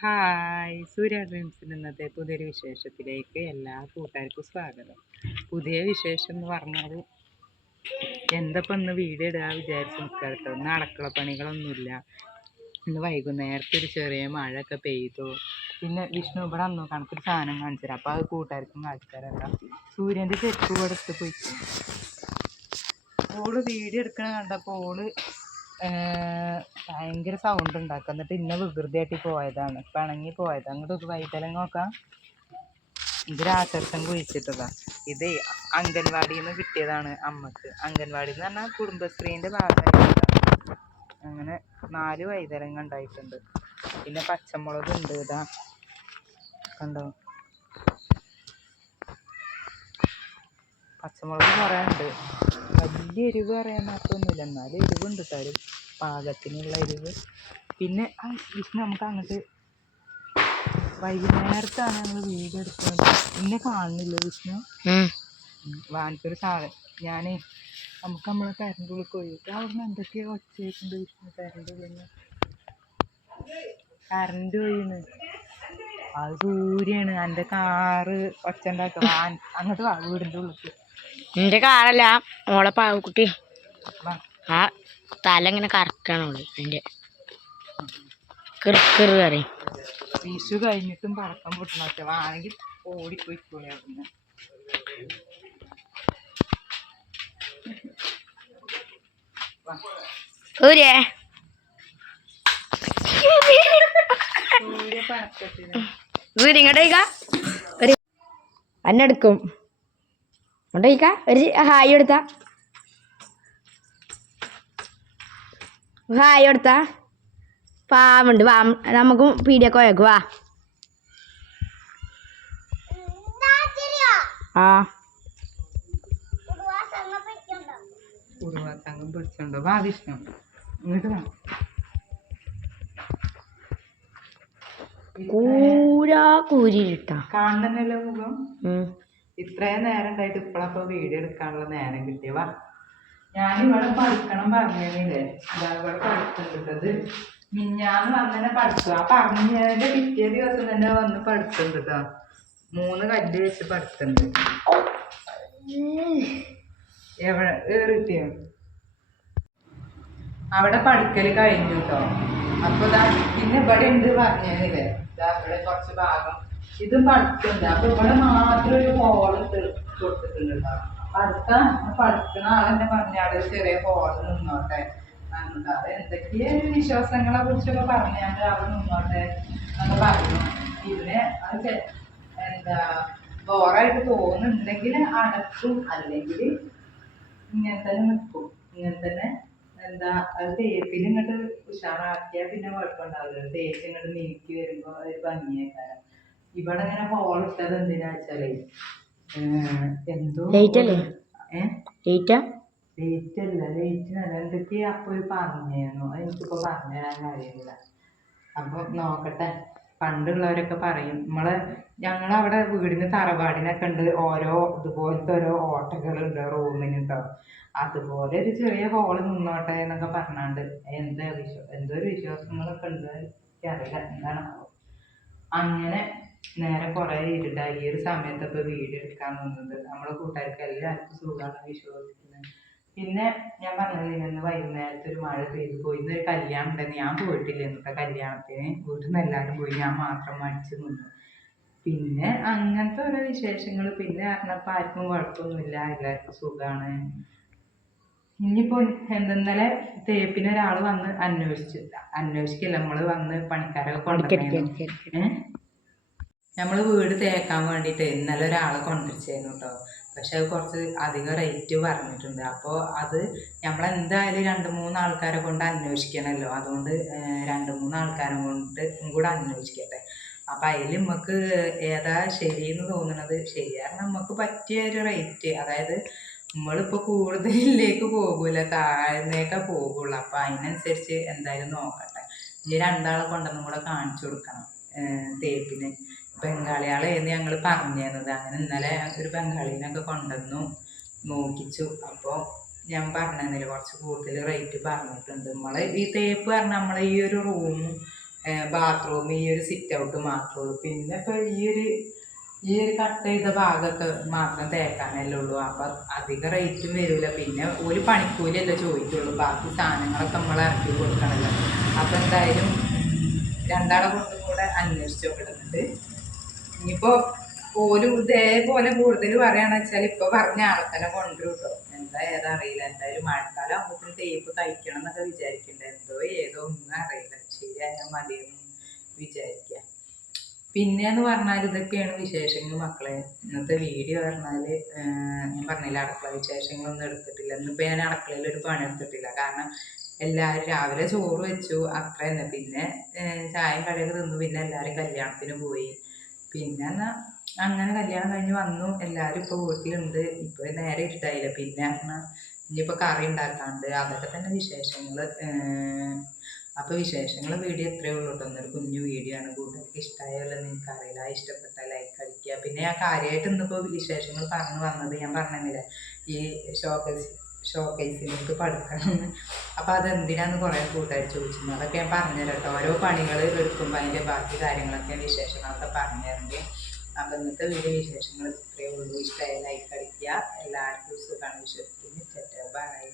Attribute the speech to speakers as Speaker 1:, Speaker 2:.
Speaker 1: Hi. സൂര്യ ഡ്രീംസിന്റെ ഇന്നത്തെ പുതിയൊരു വിശേഷത്തിലേക്ക് എല്ലാ കൂട്ടുകാർക്കും സ്വാഗതം. പുതിയ വിശേഷം എന്ന് പറഞ്ഞാൽ എന്തപ്പം ഇന്ന് വീഡിയോ ഇടുക വിചാരിച്ച് നിൽക്കുക കേട്ടോ ഇന്ന് അടക്കള പണികളൊന്നുമില്ല. ഇന്ന് വൈകുന്നേരത്തെ ഒരു ചെറിയ മഴയൊക്കെ പെയ്തു. പിന്നെ വിഷ്ണു ഇവിടെ വന്നു. കണക്കൊരു സാധനം കാണിച്ചു അപ്പോൾ അത് കൂട്ടുകാർക്കും കാണിച്ചു സൂര്യന്റെ ചെരുപ്പ് കൊടുത്ത് പോയി. ഓൾ വീഡിയോ എടുക്കണ കണ്ടപ്പോൾ ഓൾ ഭയങ്കര സൗണ്ട് ഉണ്ടാക്കുക എന്നിട്ട് ഇന്ന വികൃതിയായിട്ട് പോയതാണ്. പിണങ്ങി പോയത്. അങ്ങോട്ട് വൈതലം നോക്കാം. ഇത് രാസർസം കുഴിച്ചിട്ടതാ. ഇത് അംഗൻവാടിയിൽ നിന്ന് കിട്ടിയതാണ് അമ്മയ്ക്ക്. അംഗൻവാടി എന്ന് പറഞ്ഞാൽ കുടുംബശ്രീന്റെ ഭാഗമായിട്ട് അങ്ങനെ നാല് വൈതരങ്ങ ഉണ്ടായിട്ടുണ്ട്. പിന്നെ പച്ചമുളക് ഉണ്ട് ഇതാ. കണ്ടോ? പച്ചമുളക് കുറേ ഉണ്ട്. വലിയ എരിവ് പറയാൻ മാത്രമൊന്നുമില്ല. എന്നാലും എരിവുണ്ട് ഒരു പാകത്തിനുള്ള എരിവ്. പിന്നെ വിഷ്ണു നമുക്ക് അങ്ങോട്ട് വൈകുന്നേരത്താണ് ഞങ്ങൾ വീഡിയോ എടുക്കുന്നത്. എന്നെ കാണുന്നില്ല വിഷ്ണു? വാങ്ങിച്ചൊരു സാധനം. ഞാനേ നമുക്ക് നമ്മളെ കരണ്ട് ഉള്ളിൽ പോയിട്ട് അവിടുന്ന് എന്തൊക്കെയോ ഒച്ചയായിട്ടുണ്ട് വിഷ്ണു? കരണ്ട് ഉള്ളിൽ കരണ്ട് പോയിന്ന്. അത് സൂര്യാണ് എന്റെ കാറ് ഒച്ച ഉണ്ടാക്കുക വാൻ അങ്ങോട്ട് വാ വീടിന്റെ ഉള്ളിൽ
Speaker 2: എന്റെ കാറല്ല മോളെ പാവക്കുട്ടി. ആ തല ഇങ്ങനെ കറക്കണുള്ളു എന്റെ കിറുക്കിറ് കറി
Speaker 1: വിഷു കഴിഞ്ഞിട്ടും പടക്കം പൊട്ടണ പക്ഷെ വേണമെങ്കിൽ ഓടിപ്പോയിക്കോളെ അവിടുന്ന്. വാ.
Speaker 2: സൂര്യേ.
Speaker 1: സൂര്യ പടക്കത്തിന്
Speaker 2: സൂര്യ ഇങ്ങോട്ടേക്ക ഒരു അന്നെടുക്കും ഇങ്ങോട്ടേക്ക ഒരു ഹായ് കൊടുത്ത ഹായ് എടുത്ത പാവുണ്ട് വാ നമുക്കും പീടിയൊക്കെ പോയേക്ക് വാ. ആ.
Speaker 1: ഉരുവാത്തങ്ങം പിടിച്ചോണ്ടോ? വാ വിഷ്ണു. ഇങ്ങോട്ട് വാ.
Speaker 2: കൂരാ കൂരിട്ടാ
Speaker 1: കാണുന്നല്ലോ മുഖം? ഇത്രയും നേരം ഉണ്ടായിട്ട് ഇപ്പോഴപ്പോ വീഡിയോ എടുക്കാനുള്ള നേരം കിട്ടിയ? വാ. ഞാൻ ഇവിടെ പഠിക്കണം പറഞ്ഞില്ലേ. ഞാൻ ഇവിടെ പഠിച്ചിട്ടത് മിഞ്ഞാന്ന് വന്നെ പഠിച്ചു. ആ പറഞ്ഞതിന്റെ പിറ്റേ ദിവസം തന്നെ വന്ന് പഠിച്ചിട്ടുണ്ട് മൂന്ന് കല്ല് വെച്ച് പഠിച്ചിട്ടുണ്ട് എവിടെ ഏറിട്ടിയോ അവിടെ പഠിക്കൽ കഴിഞ്ഞു കേട്ടോ അപ്പൊ ഇതാ പിന്നെ ഇവിടെ ഉണ്ട് പറഞ്ഞേ ഇതാ ഇവിടെ കുറച്ച് ഭാഗം. ഇതും പഠിച്ചിട്ടുണ്ട് അപ്പൊ ഇവിടെ മാത്രം ഒരു ഹോൾ കൊടുത്തിട്ടുണ്ട് കേട്ടോ അടുത്ത പഠിക്കണ ആളെന്നെ പറഞ്ഞാട് ഒരു ചെറിയ ഹോളിൽ നിന്നോട്ടെ. എന്നിട്ട് അത് എന്തൊക്കെയോ വിശ്വാസങ്ങളെ കുറിച്ചൊക്കെ പറഞ്ഞാണ്ട് അവിടെ നിന്നോട്ടെ എന്നൊക്കെ പറഞ്ഞു. ഇതിന് അത് എന്താ ബോറായിട്ട് തോന്നുന്നുണ്ടെങ്കിൽ അടക്കും. അല്ലെങ്കിൽ ഇങ്ങനെ തന്നെ നിൽക്കും. ഇങ്ങനെ തന്നെ എന്താ അത് തേപ്പിൽ ഇങ്ങോട്ട് ഉഷാറാക്കിയാൽ പിന്നെ കുഴപ്പമുണ്ടാവില്ല. തേച്ച് ഇങ്ങോട്ട് നീക്കി വരുമ്പോൾ ഒരു ഭംഗിയേക്കാരം ഇവിടെ ഇങ്ങനെ ഹോൾ ഇട്ടത് എന്തിനാ വെച്ചാലേ എന്തോ
Speaker 2: ലേറ്റ് അല്ലേ? ഏറ്റാ
Speaker 1: ലേറ്റ് അല്ല ലേറ്റിനല്ല എന്തൊക്കെയാ അപ്പൊ ഒരു പറഞ്ഞായിരുന്നു അത് എനിക്കിപ്പോ പറഞ്ഞു തരാൻ കഴിയില്ല അപ്പൊ നോക്കട്ടെ. പണ്ടുള്ളവരൊക്കെ പറയും നമ്മളെ ഞങ്ങളവിടെ വീടിന് തറവാടിനൊക്കെ ഉണ്ട്. ഓരോ ഇതുപോലത്തെ ഓരോ ഓട്ടകളുണ്ട് റൂമിന് കേട്ടോ അതുപോലെ ഒരു ചെറിയ ഹോൾ നിന്നോട്ടെ എന്നൊക്കെ പറഞ്ഞാണ്ട് എന്താ വിശ്വാ എന്തോ ഒരു വിശ്വാസങ്ങളൊക്കെ ഉണ്ട്. എനിക്കറിയില്ല. എന്താണ് അങ്ങനെ നേരെ കുറെ ഇരുട്ടായി. ഈ ഒരു സമയത്ത് ഇപ്പൊ വീഡിയോ എടുക്കാൻ നിന്നത്. നമ്മളെ കൂട്ടുകാർക്ക് എല്ലാവർക്കും സുഖമാണ് വിശ്വസിക്കുന്നത് പിന്നെ ഞാൻ പറഞ്ഞത് ഇന്ന് വൈകുന്നേരത്തെ ഒരു മഴ പെയ്തു. പോയി ഇന്നൊരു കല്യാണം ഉണ്ടായിരുന്നു. ഞാൻ പോയിട്ടില്ല ഇന്നത്തെ കല്യാണത്തിന്. വീട്ടിൽ നിന്ന് എല്ലാവരും പോയി. ഞാൻ മാത്രം മടിച്ചു നിന്നു. പിന്നെ അങ്ങനത്തെ ഓരോ വിശേഷങ്ങൾ. പിന്നെ അറിഞ്ഞപ്പോൾ ആർക്കും കുഴപ്പമൊന്നുമില്ല. എല്ലാവർക്കും സുഖമാണ് ഇനിയിപ്പോൾ എന്തെന്നലെ തേപ്പിന് ഒരാൾ വന്ന് അന്വേഷിച്ചു അന്വേഷിക്കില്ല. നമ്മൾ വന്ന് പണിക്കാരൊക്കെ കൊണ്ടുവന്നു ഏഹ് നമ്മൾ വീട് തേക്കാൻ വേണ്ടിയിട്ട് ഇന്നലെ ഒരാളെ കൊണ്ടുവച്ചായിരുന്നു കേട്ടോ പക്ഷെ അത് കുറച്ച് അധികം റേറ്റ് പറഞ്ഞിട്ടുണ്ട്. അപ്പോൾ അത് നമ്മളെന്തായാലും രണ്ട് മൂന്ന് ആൾക്കാരെ കൊണ്ട് അന്വേഷിക്കണമല്ലോ അതുകൊണ്ട് രണ്ട് മൂന്ന് ആൾക്കാരെ കൊണ്ട് കൂടെ അന്വേഷിക്കട്ടെ. അപ്പം അതിൽ നമുക്ക് ഏതാ ശരിയെന്ന് തോന്നുന്നത് ശരിയാണ് നമുക്ക് പറ്റിയ ഒരു റേറ്റ് അതായത് നമ്മളിപ്പോൾ കൂടുതലിലേക്ക് പോകൂല താഴ്ന്നേക്കാ പോകുള്ളൂ അപ്പം അതിനനുസരിച്ച് എന്തായാലും നോക്കട്ടെ. ഇനി രണ്ടാളെ കൊണ്ടൊന്നും കൂടെ കാണിച്ചു കൊടുക്കണം തേപ്പിന്. ബംഗാളികളായിരുന്നു ഞങ്ങൾ പറഞ്ഞിരുന്നത്. അങ്ങനെ ഇന്നലെ ഒരു ബംഗാളിനൊക്കെ കൊണ്ടുവന്നു നോക്കിച്ചു. അപ്പോൾ ഞാൻ പറഞ്ഞതിൽ കുറച്ച് കൂടുതൽ റേറ്റ് പറഞ്ഞിട്ടുണ്ട്. നമ്മൾ ഈ തേപ്പ് പറഞ്ഞാൽ നമ്മളെ ഈ ഒരു റൂമും ബാത്റൂം ഈ ഒരു സിറ്റ് ഔട്ട് മാത്രമേ പിന്നെ ഇപ്പോൾ ഈ ഒരു ഈ ഒരു കട്ട് ചെയ്ത ഭാഗമൊക്കെ മാത്രം തേക്കാനല്ലേ ഉള്ളൂ. അപ്പം അധികം റേറ്റും വരില്ല പിന്നെ ഒരു പണിക്കൂലിയല്ലേ ചോദിക്കുള്ളൂ. ബാക്കി സാധനങ്ങളൊക്കെ നമ്മൾ ഇറക്കി കൊടുക്കണല്ലോ. അപ്പം എന്തായാലും രണ്ടാളെ കൊണ്ടും കൂടെ അന്വേഷിച്ച് നോക്കിടുന്നുണ്ട് ഇനിയിപ്പോ ഓലും ഇതേപോലെ കൂടുതൽ പറയാന്ന് വെച്ചാൽ ഇപ്പൊ പറഞ്ഞ ആളെ തന്നെ കൊണ്ടുവരും കേട്ടോ എന്താ ഏതാ അറിയില്ല. എന്തായാലും മഴക്കാലം ആകുമ്പോഴത്തേന് തേപ്പ് കഴിക്കണം എന്നൊക്കെ വിചാരിക്കണ്ട. എന്തോ ഏതോ ഒന്നും അറിയില്ല. ശരിയായാൽ മതിയെന്ന് വിചാരിക്കുക പിന്നെന്ന് പറഞ്ഞാൽ ഇതൊക്കെയാണ് വിശേഷങ്ങൾ മക്കളെ. ഇന്നത്തെ വീഡിയോ പറഞ്ഞാൽ ഞാൻ പറഞ്ഞില്ല അടുക്കള വിശേഷങ്ങളൊന്നും എടുത്തിട്ടില്ല. ഇന്നിപ്പോൾ ഞാൻ അടുക്കളയിൽ ഒരു പണി എടുത്തിട്ടില്ല. കാരണം എല്ലാവരും രാവിലെ ചോറ് വെച്ചു അത്ര തന്നെ പിന്നെ ചായയും കടയൊക്കെ തിന്നു. പിന്നെ എല്ലാവരും കല്യാണത്തിന് പോയി. പിന്നെ എന്നാ അങ്ങനെ കല്യാണം കഴിഞ്ഞ് വന്നു. എല്ലാവരും ഇപ്പോൾ വീട്ടിലുണ്ട്. ഇപ്പോൾ നേരെ ഇരുട്ടായില്ല? പിന്നെ പറഞ്ഞാൽ ഇനിയിപ്പോൾ കറി ഉണ്ടാക്കാണ്ട്. അതൊക്കെ തന്നെ വിശേഷങ്ങൾ അപ്പോൾ വിശേഷങ്ങൾ വീഡിയോ എത്രയേ ഉള്ളൂ കേട്ടോ. എന്നൊരു കുഞ്ഞു വീഡിയോ ആണ്. കൂട്ടുകാർക്ക് ഇഷ്ടമായല്ലോ നിങ്ങൾക്ക് അറിയില്ല. ഇഷ്ടപ്പെട്ട ലൈക്ക് അടിക്കുക. പിന്നെ ഞാൻ കാര്യമായിട്ട് ഇന്നിപ്പോൾ വിശേഷങ്ങൾ പറഞ്ഞു വന്നത് ഞാൻ പറഞ്ഞില്ല? ഈ ഷോക്കേസ് ഷോക്കേസിലേക്ക് പഠിക്കണം അപ്പോൾ അതെന്തിനാന്ന് കുറേ കൂട്ടുകാർ ചോദിച്ചിരുന്നു. അതൊക്കെ ഞാൻ പറഞ്ഞുതരാം കേട്ടോ ഓരോ പണികൾ എടുക്കുമ്പോൾ അതിന്റെ ബാക്കി കാര്യങ്ങളൊക്കെ വിശേഷങ്ങളൊക്കെ പറഞ്ഞുതരണ്ട്. അപ്പം ഇന്നത്തെ വീഡിയോ വിശേഷങ്ങൾ ഇത്രയേ ഉള്ളൂ. ഇഷ്ടമായ ലൈക്ക് അടിക്കുക. എല്ലാവർക്കും സുഖമാണ് വിശ്വസിക്കുന്നു. ബൈ.